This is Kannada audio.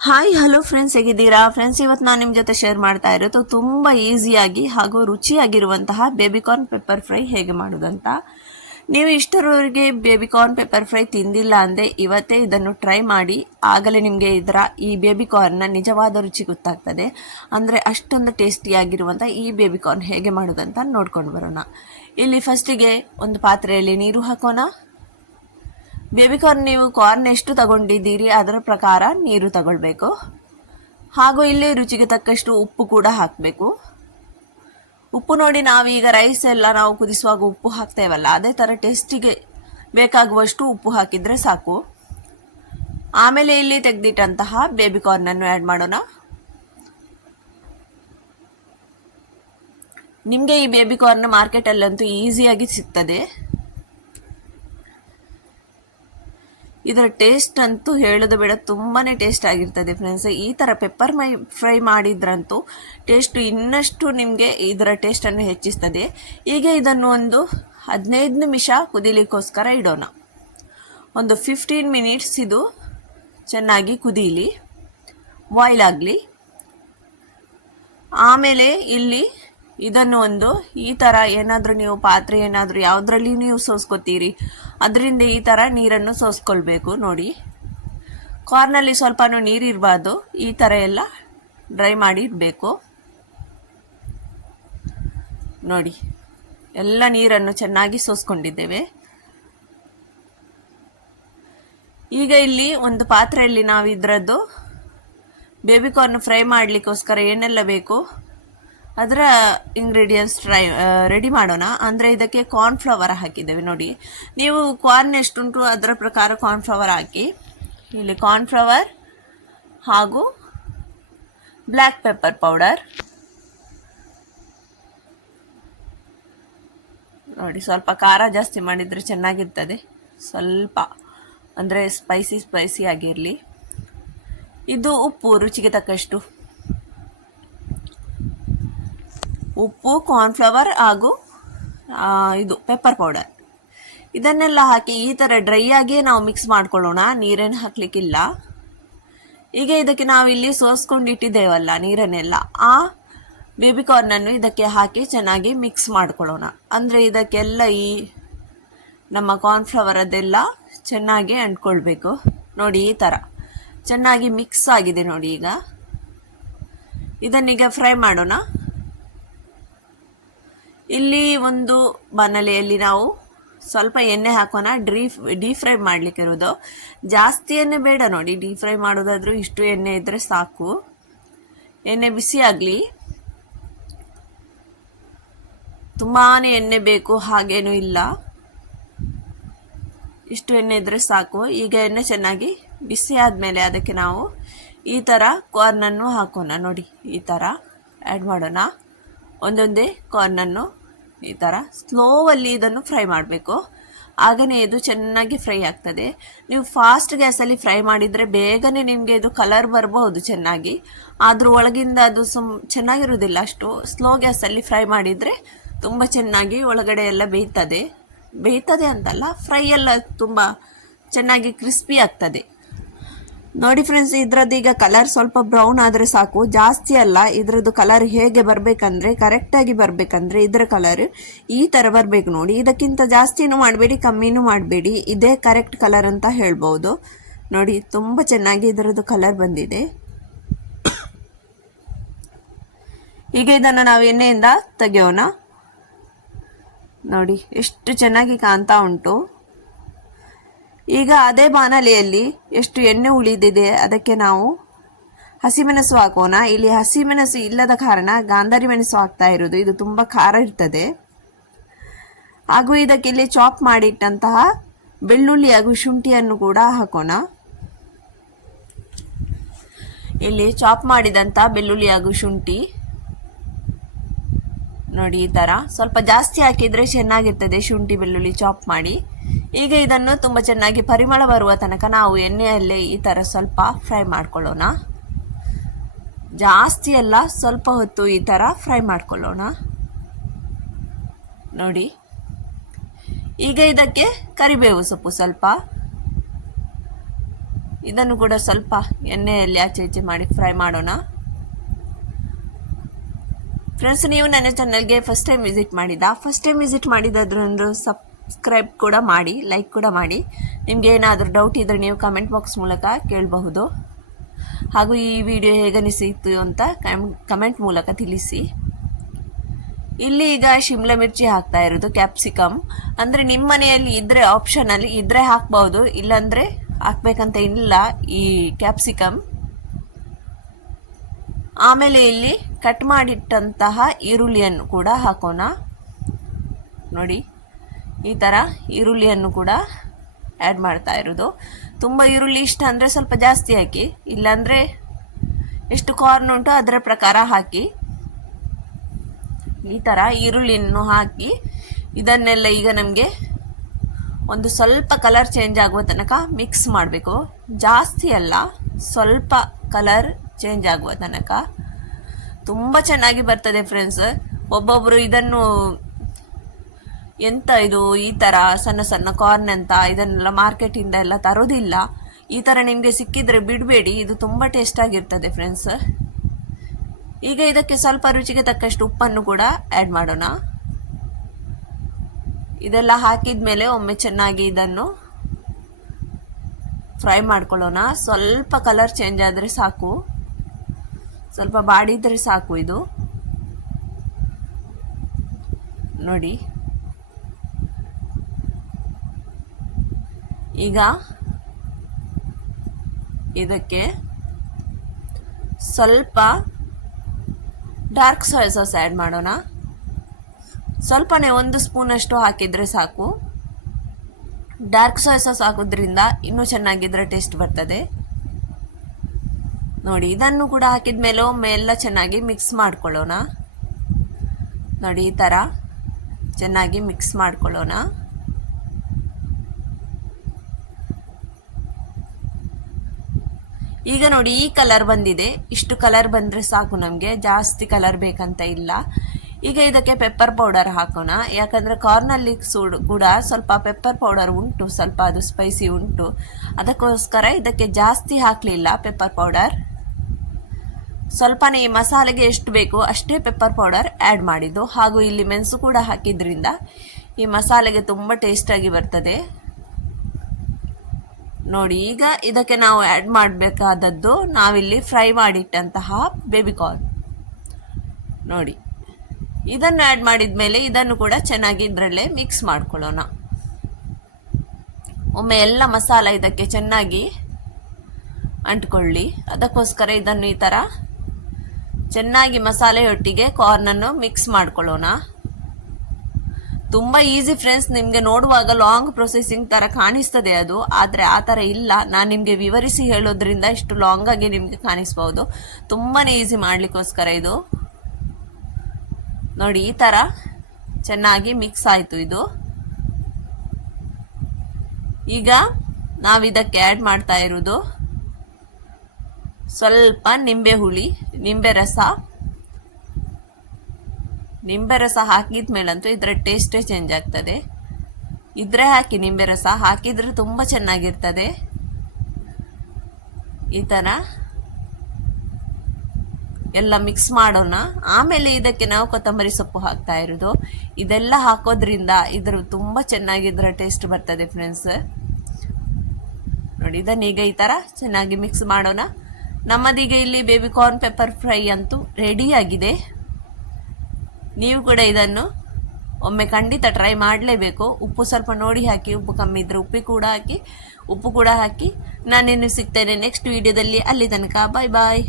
ಹಾಯ್ ಹಲೋ ಫ್ರೆಂಡ್ಸ್, ಹೇಗಿದ್ದೀರಾ ಫ್ರೆಂಡ್ಸ್? ಇವತ್ತು ನಾನು ನಿಮ್ಮ ಜೊತೆ ಶೇರ್ ಮಾಡ್ತಾ ಇರೋದು ತುಂಬ ಈಸಿಯಾಗಿ ಹಾಗೂ ರುಚಿಯಾಗಿರುವಂತಹ ಬೇಬಿಕಾರ್ನ್ ಪೆಪ್ಪರ್ ಫ್ರೈ ಹೇಗೆ ಮಾಡೋದಂತ. ನೀವು ಇಷ್ಟರವರೆಗೆ ಬೇಬಿಕಾರ್ನ್ ಪೆಪ್ಪರ್ ಫ್ರೈ ತಿಂದಿಲ್ಲ ಅಂದರೆ ಇವತ್ತೇ ಇದನ್ನು ಟ್ರೈ ಮಾಡಿ. ಆಗಲೇ ನಿಮಗೆ ಈ ಬೇಬಿಕಾರ್ನ್ನ ನಿಜವಾದ ರುಚಿ ಗೊತ್ತಾಗ್ತದೆ. ಅಂದರೆ ಅಷ್ಟೊಂದು ಟೇಸ್ಟಿಯಾಗಿರುವಂಥ ಈ ಬೇಬಿಕಾರ್ನ್ ಹೇಗೆ ಮಾಡೋದಂತ ನೋಡ್ಕೊಂಡು ಬರೋಣ. ಇಲ್ಲಿ ಫಸ್ಟಿಗೆ ಒಂದು ಪಾತ್ರೆಯಲ್ಲಿ ನೀರು ಹಾಕೋಣ. ಬೇಬಿಕಾರ್ನ್ ನೀವು ಕಾರ್ನ್ ಎಷ್ಟು ತಗೊಂಡಿದ್ದೀರಿ ಅದರ ಪ್ರಕಾರ ನೀರು ತಗೊಳ್ಬೇಕು. ಹಾಗೂ ಇಲ್ಲಿ ರುಚಿಗೆ ತಕ್ಕಷ್ಟು ಉಪ್ಪು ಕೂಡ ಹಾಕಬೇಕು. ಉಪ್ಪು ನೋಡಿ, ನಾವೀಗ ರೈಸ್ ಎಲ್ಲ ನಾವು ಕುದಿಸುವಾಗ ಉಪ್ಪು ಹಾಕ್ತೇವಲ್ಲ, ಅದೇ ಥರ ಟೇಸ್ಟಿಗೆ ಬೇಕಾಗುವಷ್ಟು ಉಪ್ಪು ಹಾಕಿದರೆ ಸಾಕು. ಆಮೇಲೆ ಇಲ್ಲಿ ತೆಗೆದಿಟ್ಟಂತಹ ಬೇಬಿಕಾರ್ನನ್ನು ಆ್ಯಡ್ ಮಾಡೋಣ. ನಿಮಗೆ ಈ ಬೇಬಿಕಾರ್ನ್ ಮಾರ್ಕೆಟಲ್ಲಂತೂ ಈಸಿಯಾಗಿ ಸಿಗ್ತದೆ. ಇದರ ಟೇಸ್ಟ್ ಅಂತೂ ಹೇಳೋದು ಬೇಡ, ತುಂಬಾ ಟೇಸ್ಟ್ ಆಗಿರ್ತದೆ ಫ್ರೆಂಡ್ಸ್. ಈ ಥರ ಪೆಪ್ಪರ್ ಫ್ರೈ ಮಾಡಿದ್ರಂತೂ ಟೇಸ್ಟು ಇನ್ನಷ್ಟು ನಿಮಗೆ ಇದರ ಟೇಸ್ಟನ್ನು ಹೆಚ್ಚಿಸ್ತದೆ. ಈಗ ಇದನ್ನು ಒಂದು 15 ನಿಮಿಷ ಕುದಿಲಿಕ್ಕೋಸ್ಕರ ಇಡೋಣ. ಒಂದು 15 ಮಿನಿಟ್ಸ್ ಇದು ಚೆನ್ನಾಗಿ ಕುದೀಲಿ, ಬಾಯ್ಲ್ ಆಗಲಿ. ಆಮೇಲೆ ಇಲ್ಲಿ ಇದನ್ನು ಒಂದು ಈ ಥರ ಏನಾದರೂ ನೀವು ಪಾತ್ರೆ ಏನಾದರೂ ಯಾವುದ್ರಲ್ಲಿ ನೀವು ಸೋಸ್ಕೊತೀರಿ ಅದರಿಂದ ಈ ಥರ ನೀರನ್ನು ಸೋಸ್ಕೊಳ್ಬೇಕು. ನೋಡಿ, ಕಾರ್ನಲ್ಲಿ ಸ್ವಲ್ಪ ನೀರಿರಬಾರ್ದು, ಈ ಥರ ಎಲ್ಲ ಡ್ರೈ ಮಾಡಿ ಇಡಬೇಕು. ನೋಡಿ, ಎಲ್ಲ ನೀರನ್ನು ಚೆನ್ನಾಗಿ ಸೋಸ್ಕೊಂಡಿದ್ದೇವೆ. ಈಗ ಇಲ್ಲಿ ಒಂದು ಪಾತ್ರೆಯಲ್ಲಿ ನಾವು ಇದರದ್ದು ಬೇಬಿಕಾರ್ನ್ ಫ್ರೈ ಮಾಡಲಿಕ್ಕೋಸ್ಕರ ಏನೆಲ್ಲ ಬೇಕು ಅದರ ಇಂಗ್ರೀಡಿಯೆಂಟ್ಸ್ ರೆಡಿ ಮಾಡೋಣ. ಅಂದರೆ ಇದಕ್ಕೆ ಕಾರ್ನ್ಫ್ಲವರ್ ಹಾಕಿದ್ದೇವೆ. ನೋಡಿ, ನೀವು ಕಾರ್ನ್ ಎಷ್ಟುಂಟು ಅದರ ಪ್ರಕಾರ ಕಾರ್ನ್ಫ್ಲವರ್ ಹಾಕಿ. ಇಲ್ಲಿ ಕಾರ್ನ್ಫ್ಲವರ್ ಹಾಗೂ ಬ್ಲ್ಯಾಕ್ ಪೆಪ್ಪರ್ ಪೌಡರ್. ನೋಡಿ, ಸ್ವಲ್ಪ ಖಾರ ಜಾಸ್ತಿ ಮಾಡಿದರೆ ಚೆನ್ನಾಗಿರ್ತದೆ, ಸ್ವಲ್ಪ ಅಂದರೆ ಸ್ಪೈಸಿ ಆಗಿರಲಿ. ಇದು ಉಪ್ಪು ರುಚಿಗೆ ತಕ್ಕಷ್ಟು ಉಪ್ಪು, ಕಾರ್ನ್ಫ್ಲವರ್ ಹಾಗೂ ಇದು ಪೆಪ್ಪರ್ ಪೌಡರ್, ಇದನ್ನೆಲ್ಲ ಹಾಕಿ ಈ ಥರ ಡ್ರೈ ಆಗಿ ನಾವು ಮಿಕ್ಸ್ ಮಾಡ್ಕೊಳ್ಳೋಣ. ನೀರೇನು ಹಾಕಲಿಕ್ಕಿಲ್ಲ. ಈಗ ಇದಕ್ಕೆ ನಾವಿಲ್ಲಿ ಸೋಸ್ಕೊಂಡು ಇಟ್ಟಿದ್ದೇವಲ್ಲ ನೀರನ್ನೆಲ್ಲ, ಆ ಬೇಬಿಕಾರ್ನನ್ನು ಇದಕ್ಕೆ ಹಾಕಿ ಚೆನ್ನಾಗಿ ಮಿಕ್ಸ್ ಮಾಡ್ಕೊಳ್ಳೋಣ. ಅಂದರೆ ಇದಕ್ಕೆಲ್ಲ ಈ ನಮ್ಮ ಕಾರ್ನ್ಫ್ಲವರ್ ಅದೆಲ್ಲ ಚೆನ್ನಾಗಿ ಅಂಟ್ಕೊಳ್ಬೇಕು. ನೋಡಿ, ಈ ಥರ ಚೆನ್ನಾಗಿ ಮಿಕ್ಸ್ ಆಗಿದೆ. ನೋಡಿ, ಈಗ ಇದನ್ನೀಗ ಫ್ರೈ ಮಾಡೋಣ. ಇಲ್ಲಿ ಒಂದು ಬಾಣಲೆಯಲ್ಲಿ ನಾವು ಸ್ವಲ್ಪ ಎಣ್ಣೆ ಹಾಕೋಣ. ಡೀಪ್ ಫ್ರೈ ಮಾಡಲಿಕ್ಕೆ ಇರೋದು, ಜಾಸ್ತಿ ಎಣ್ಣೆ ಬೇಡ. ನೋಡಿ, ಡೀಪ್ ಫ್ರೈ ಮಾಡೋದಾದ್ರೂ ಇಷ್ಟು ಎಣ್ಣೆ ಇದ್ದರೆ ಸಾಕು. ಎಣ್ಣೆ ಬಿಸಿ ಆಗಲಿ, ತುಂಬಾ ಎಣ್ಣೆ ಬೇಕು ಹಾಗೇನೂ ಇಲ್ಲ, ಇಷ್ಟು ಎಣ್ಣೆ ಇದ್ದರೆ ಸಾಕು. ಈಗ ಎಣ್ಣೆ ಚೆನ್ನಾಗಿ ಬಿಸಿ ಆದಮೇಲೆ ಅದಕ್ಕೆ ನಾವು ಈ ಥರ ಕಾರ್ನನ್ನು ಹಾಕೋಣ. ನೋಡಿ, ಈ ಥರ ಆ್ಯಡ್ ಮಾಡೋಣ. ಒಂದೊಂದೇ ಕಾರ್ನನ್ನು ಈ ಥರ ಸ್ಲೋವಲ್ಲಿ ಇದನ್ನು ಫ್ರೈ ಮಾಡಬೇಕು, ಆಗನೇ ಇದು ಚೆನ್ನಾಗಿ ಫ್ರೈ ಆಗ್ತದೆ. ನೀವು ಫಾಸ್ಟ್ ಗ್ಯಾಸಲ್ಲಿ ಫ್ರೈ ಮಾಡಿದರೆ ಬೇಗನೆ ನಿಮಗೆ ಇದು ಕಲರ್ ಬರ್ಬೋದು ಚೆನ್ನಾಗಿ, ಆದರೂ ಒಳಗಿಂದ ಅದು ಚೆನ್ನಾಗಿರೋದಿಲ್ಲ. ಅಷ್ಟು ಸ್ಲೋ ಗ್ಯಾಸಲ್ಲಿ ಫ್ರೈ ಮಾಡಿದರೆ ತುಂಬ ಚೆನ್ನಾಗಿ ಒಳಗಡೆ ಎಲ್ಲ ಬೇಯ್ತದೆ ಅಂತಲ್ಲ, ಫ್ರೈ ಎಲ್ಲ ತುಂಬ ಚೆನ್ನಾಗಿ ಕ್ರಿಸ್ಪಿ ಆಗ್ತದೆ. ನೋಡಿ ಫ್ರೆಂಡ್ಸ್, ಇದ್ರದ್ದು ಈಗ ಕಲರ್ ಸ್ವಲ್ಪ ಬ್ರೌನ್ ಆದರೆ ಸಾಕು, ಜಾಸ್ತಿ ಅಲ್ಲ. ಇದ್ರದ್ದು ಕಲರ್ ಹೇಗೆ ಬರಬೇಕಂದ್ರೆ, ಕರೆಕ್ಟಾಗಿ ಬರಬೇಕಂದ್ರೆ ಇದರ ಕಲರ್ ಈ ಥರ ಬರಬೇಕು. ನೋಡಿ, ಇದಕ್ಕಿಂತ ಜಾಸ್ತಿನೂ ಮಾಡಬೇಡಿ, ಕಮ್ಮಿನೂ ಮಾಡಬೇಡಿ, ಇದೇ ಕರೆಕ್ಟ್ ಕಲರ್ ಅಂತ ಹೇಳ್ಬೋದು. ನೋಡಿ, ತುಂಬ ಚೆನ್ನಾಗಿ ಇದರದ್ದು ಕಲರ್ ಬಂದಿದೆ. ಈಗ ಇದನ್ನು ನಾವು ಎಣ್ಣೆಯಿಂದ ತೆಗೆಯೋಣ. ನೋಡಿ, ಎಷ್ಟು ಚೆನ್ನಾಗಿ ಕಾಣ್ತಾ ಉಂಟು. ಈಗ ಅದೇ ಬಾಣಲೆಯಲ್ಲಿ ಎಷ್ಟು ಎಣ್ಣೆ ಉಳಿದಿದೆ ಅದಕ್ಕೆ ನಾವು ಹಸಿಮೆಣಸು ಹಾಕೋಣ. ಇಲ್ಲಿ ಹಸಿಮೆಣಸು ಇಲ್ಲದ ಕಾರಣ ಗಾಂಧಾರಿ ಮೆಣಸು ಹಾಕ್ತಾ ಇರೋದು, ಇದು ತುಂಬ ಖಾರ ಇರ್ತದೆ. ಹಾಗೂ ಇದಕ್ಕೆ ಇಲ್ಲಿ ಚಾಪ್ ಮಾಡಿಟ್ಟಂತಹ ಬೆಳ್ಳುಳ್ಳಿ ಹಾಗೂ ಶುಂಠಿಯನ್ನು ಕೂಡ ಹಾಕೋಣ. ಇಲ್ಲಿ ಚಾಪ್ ಮಾಡಿದಂಥ ಬೆಳ್ಳುಳ್ಳಿ ಹಾಗೂ ಶುಂಠಿ ನೋಡಿ, ಈ ಥರ ಸ್ವಲ್ಪ ಜಾಸ್ತಿ ಹಾಕಿದರೆ ಚೆನ್ನಾಗಿರ್ತದೆ, ಶುಂಠಿ ಬೆಳ್ಳುಳ್ಳಿ ಚಾಪ್ ಮಾಡಿ. ಈಗ ಇದನ್ನು ತುಂಬ ಚೆನ್ನಾಗಿ ಪರಿಮಳ ಬರುವ ತನಕ ನಾವು ಎಣ್ಣೆಯಲ್ಲೇ ಈ ಥರ ಸ್ವಲ್ಪ ಫ್ರೈ ಮಾಡ್ಕೊಳ್ಳೋಣ. ಜಾಸ್ತಿ ಅಲ್ಲ, ಸ್ವಲ್ಪ ಹೊತ್ತು ಈ ಥರ ಫ್ರೈ ಮಾಡ್ಕೊಳ್ಳೋಣ. ನೋಡಿ, ಈಗ ಇದಕ್ಕೆ ಕರಿಬೇವು ಸೊಪ್ಪು ಸ್ವಲ್ಪ, ಇದನ್ನು ಕೂಡ ಸ್ವಲ್ಪ ಎಣ್ಣೆಯಲ್ಲಿ ಆಚೆ ಈಚೆ ಮಾಡಿ ಫ್ರೈ ಮಾಡೋಣ. ಫ್ರೆಂಡ್ಸ್, ನೀವು ನನ್ನ ಚಾನಲ್ಗೆ ಫಸ್ಟ್ ಟೈಮ್ ವಿಸಿಟ್ ಮಾಡಿದಾದ್ರೂ ಸಬ್ಸ್ಕ್ರೈಬ್ ಕೂಡ ಮಾಡಿ, ಲೈಕ್ ಕೂಡ ಮಾಡಿ. ನಿಮಗೆ ಏನಾದರೂ ಡೌಟ್ ಇದ್ದರೆ ನೀವು ಕಮೆಂಟ್ ಬಾಕ್ಸ್ ಮೂಲಕ ಕೇಳಬಹುದು. ಹಾಗೂ ಈ ವಿಡಿಯೋ ಹೇಗನಿಸಿತು ಅಂತ ಕಮೆಂಟ್ ಮೂಲಕ ತಿಳಿಸಿ. ಇಲ್ಲಿ ಈಗ ಶಿಮ್ಲಾ ಮಿರ್ಚಿ ಹಾಕ್ತಾ ಇರೋದು, ಕ್ಯಾಪ್ಸಿಕಮ್. ಅಂದರೆ ನಿಮ್ಮ ಮನೆಯಲ್ಲಿ ಇದ್ದರೆ ಆಪ್ಷನಲ್ಲಿ ಇದ್ದರೆ ಹಾಕ್ಬೋದು, ಇಲ್ಲಾಂದರೆ ಹಾಕ್ಬೇಕಂತ ಇಲ್ಲ ಈ ಕ್ಯಾಪ್ಸಿಕಮ್. ಆಮೇಲೆ ಇಲ್ಲಿ ಕಟ್ ಮಾಡಿಟ್ಟಂತಹ ಈರುಳ್ಳಿಯನ್ನು ಕೂಡ ಹಾಕೋಣ. ನೋಡಿ, ಈ ಥರ ಈರುಳ್ಳಿಯನ್ನು ಕೂಡ ಆ್ಯಡ್ ಮಾಡ್ತಾ ಇರೋದು. ತುಂಬ ಈರುಳ್ಳಿ ಇಷ್ಟ ಅಂದರೆ ಸ್ವಲ್ಪ ಜಾಸ್ತಿ ಹಾಕಿ, ಇಲ್ಲಾಂದರೆ ಎಷ್ಟು ಕಾರ್ನ್ ಉಂಟು ಅದರ ಪ್ರಕಾರ ಹಾಕಿ. ಈ ಥರ ಈರುಳ್ಳಿಯನ್ನು ಹಾಕಿ ಇದನ್ನೆಲ್ಲ ಈಗ ನಮಗೆ ಒಂದು ಸ್ವಲ್ಪ ಕಲರ್ ಚೇಂಜ್ ಆಗುವ ತನಕ ಮಿಕ್ಸ್ ಮಾಡಬೇಕು. ಜಾಸ್ತಿ ಅಲ್ಲ, ಸ್ವಲ್ಪ ಕಲರ್ ಚೇಂಜ್ ಆಗುವ ತನಕ. ತುಂಬ ಚೆನ್ನಾಗಿ ಬರ್ತದೆ ಫ್ರೆಂಡ್ಸ್. ಒಬ್ಬೊಬ್ಬರು ಇದನ್ನು ಎಂತ ಇದು ಈ ಥರ ಸಣ್ಣ ಸಣ್ಣ ಕಾರ್ನ್ ಅಂತ ಇದನ್ನೆಲ್ಲ ಮಾರ್ಕೆಟಿಂದ ಎಲ್ಲ ತರೋದಿಲ್ಲ. ಈ ಥರ ನಿಮಗೆ ಸಿಕ್ಕಿದರೆ ಬಿಡಬೇಡಿ, ಇದು ತುಂಬ ಟೇಸ್ಟಾಗಿರ್ತದೆ ಫ್ರೆಂಡ್ಸ್. ಈಗ ಇದಕ್ಕೆ ಸ್ವಲ್ಪ ರುಚಿಗೆ ತಕ್ಕಷ್ಟು ಉಪ್ಪನ್ನು ಕೂಡ ಆ್ಯಡ್ ಮಾಡೋಣ. ಇದೆಲ್ಲ ಹಾಕಿದ ಮೇಲೆ ಒಮ್ಮೆ ಚೆನ್ನಾಗಿ ಇದನ್ನು ಫ್ರೈ ಮಾಡ್ಕೊಳ್ಳೋಣ. ಸ್ವಲ್ಪ ಕಲರ್ ಚೇಂಜ್ ಆದರೆ ಸಾಕು, ಸ್ವಲ್ಪ ಬಾಡಿದ್ರೆ ಸಾಕು. ಇದು ನೋಡಿ, ಈಗ ಇದಕ್ಕೆ ಸ್ವಲ್ಪ ಡಾರ್ಕ್ ಸೋಯಾ ಸಾಸ್ ಆ್ಯಡ್ ಮಾಡೋಣ. ಸ್ವಲ್ಪನೇ 1 ಸ್ಪೂನಷ್ಟು ಹಾಕಿದರೆ ಸಾಕು. ಡಾರ್ಕ್ ಸೋಯಾ ಸಾಸ್ ಹಾಕೋದ್ರಿಂದ ಇನ್ನೂ ಚೆನ್ನಾಗಿದ್ರೆ ಟೇಸ್ಟ್ ಬರ್ತದೆ. ನೋಡಿ, ಇದನ್ನು ಕೂಡ ಹಾಕಿದ ಮೇಲೆ ಒಮ್ಮೆ ಎಲ್ಲ ಚೆನ್ನಾಗಿ ಮಿಕ್ಸ್ ಮಾಡ್ಕೊಳ್ಳೋಣ. ನೋಡಿ, ಈ ಥರ ಚೆನ್ನಾಗಿ ಮಿಕ್ಸ್ ಮಾಡ್ಕೊಳ್ಳೋಣ. ಈಗ ನೋಡಿ, ಈ ಕಲರ್ ಬಂದಿದೆ. ಇಷ್ಟು ಕಲರ್ ಬಂದರೆ ಸಾಕು ನಮಗೆ, ಜಾಸ್ತಿ ಕಲರ್ ಬೇಕಂತ ಇಲ್ಲ. ಈಗ ಇದಕ್ಕೆ ಪೆಪ್ಪರ್ ಪೌಡರ್ ಹಾಕೋಣ. ಯಾಕಂದರೆ ಕಾರ್ನಲ್ಲಿ ಕೂಡ ಸ್ವಲ್ಪ ಪೆಪ್ಪರ್ ಪೌಡರ್ ಉಂಟು, ಸ್ವಲ್ಪ ಅದು ಸ್ಪೈಸಿ ಉಂಟು. ಅದಕ್ಕೋಸ್ಕರ ಇದಕ್ಕೆ ಜಾಸ್ತಿ ಹಾಕಲಿಲ್ಲ ಪೆಪ್ಪರ್ ಪೌಡರ್. ಸ್ವಲ್ಪನೇ ಈ ಮಸಾಲೆಗೆ ಎಷ್ಟು ಬೇಕು ಅಷ್ಟೇ ಪೆಪ್ಪರ್ ಪೌಡರ್ ಆ್ಯಡ್ ಮಾಡಿದ್ದು. ಹಾಗೂ ಇಲ್ಲಿ ಮೆಣಸು ಕೂಡ ಹಾಕಿದ್ರಿಂದ ಈ ಮಸಾಲೆಗೆ ತುಂಬ ಟೇಸ್ಟಾಗಿ ಬರ್ತದೆ. ನೋಡಿ, ಈಗ ಇದಕ್ಕೆ ನಾವು ಆ್ಯಡ್ ಮಾಡಬೇಕಾದದ್ದು ನಾವಿಲ್ಲಿ ಫ್ರೈ ಮಾಡಿಟ್ಟಂತಹ ಬೇಬಿಕಾರ್ನ್. ನೋಡಿ, ಇದನ್ನು ಆ್ಯಡ್ ಮಾಡಿದ ಮೇಲೆ ಇದನ್ನು ಕೂಡ ಚೆನ್ನಾಗಿ ಇದರಲ್ಲೇ ಮಿಕ್ಸ್ ಮಾಡ್ಕೊಳ್ಳೋಣ. ಒಮ್ಮೆ ಎಲ್ಲ ಮಸಾಲ ಇದಕ್ಕೆ ಚೆನ್ನಾಗಿ ಅಂಟ್ಕೊಳ್ಳಿ. ಅದಕ್ಕೋಸ್ಕರ ಇದನ್ನು ಈ ಥರ ಚೆನ್ನಾಗಿ ಮಸಾಲೆಯೊಟ್ಟಿಗೆ ಕಾರ್ನನ್ನು ಮಿಕ್ಸ್ ಮಾಡ್ಕೊಳ್ಳೋಣ. ತುಂಬ ಈಸಿ ಫ್ರೆಂಡ್ಸ್. ನಿಮಗೆ ನೋಡುವಾಗ ಲಾಂಗ್ ಪ್ರೊಸೆಸಿಂಗ್ ಥರ ಕಾಣಿಸ್ತದೆ ಅದು, ಆದರೆ ಆ ಥರ ಇಲ್ಲ. ನಾನು ನಿಮಗೆ ವಿವರಿಸಿ ಹೇಳೋದ್ರಿಂದ ಇಷ್ಟು ಲಾಂಗಾಗಿ ನಿಮಗೆ ಕಾಣಿಸ್ಬೋದು. ತುಂಬಾ ಈಸಿ ಮಾಡಲಿಕ್ಕೋಸ್ಕರ ಇದು. ನೋಡಿ, ಈ ಥರ ಚೆನ್ನಾಗಿ ಮಿಕ್ಸ್ ಆಯಿತು ಇದು. ಈಗ ನಾವಿದಕ್ಕೆ ಆ್ಯಡ್ ಮಾಡ್ತಾ ಇರೋದು ಸ್ವಲ್ಪ ನಿಂಬೆ ರಸ ಹಾಕಿದ ಮೇಲಂತೂ ಇದರ ಟೇಸ್ಟೇ ಚೇಂಜ್ ಆಗ್ತದೆ. ಇದ್ರೆ ಹಾಕಿ, ನಿಂಬೆ ರಸ ಹಾಕಿದರೆ ತುಂಬ ಚೆನ್ನಾಗಿರ್ತದೆ. ಈ ಥರ ಎಲ್ಲ ಮಿಕ್ಸ್ ಮಾಡೋಣ. ಆಮೇಲೆ ಇದಕ್ಕೆ ನಾವು ಕೊತ್ತಂಬರಿ ಸೊಪ್ಪು ಹಾಕ್ತಾ ಇರೋದು. ಇದೆಲ್ಲ ಹಾಕೋದ್ರಿಂದ ಇದ್ರ ತುಂಬ ಚೆನ್ನಾಗಿದ್ರ ಟೇಸ್ಟ್ ಬರ್ತದೆ ಫ್ರೆಂಡ್ಸ್. ನೋಡಿ, ಇದನ್ನೀಗ ಈ ಥರ ಚೆನ್ನಾಗಿ ಮಿಕ್ಸ್ ಮಾಡೋಣ. ನಮ್ಮದೀಗ ಇಲ್ಲಿ ಬೇಬಿಕಾರ್ನ್ ಪೆಪ್ಪರ್ ಫ್ರೈ ಅಂತೂ ರೆಡಿಯಾಗಿದೆ. ನೀವು ಕೂಡ ಇದನ್ನು ಒಮ್ಮೆ ಖಂಡಿತ ಟ್ರೈ ಮಾಡಲೇಬೇಕು. ಉಪ್ಪು ಸ್ವಲ್ಪ ನೋಡಿ ಹಾಕಿ, ಉಪ್ಪು ಕಮ್ಮಿ ಇದ್ದರೆ ಉಪ್ಪು ಕೂಡ ಹಾಕಿ. ನಾನಿನ್ನು ಸಿಗ್ತೇನೆ ನೆಕ್ಸ್ಟ್ ವಿಡಿಯೋದಲ್ಲಿ. ಅಲ್ಲಿ ತನಕ ಬಾಯ್ ಬಾಯ್.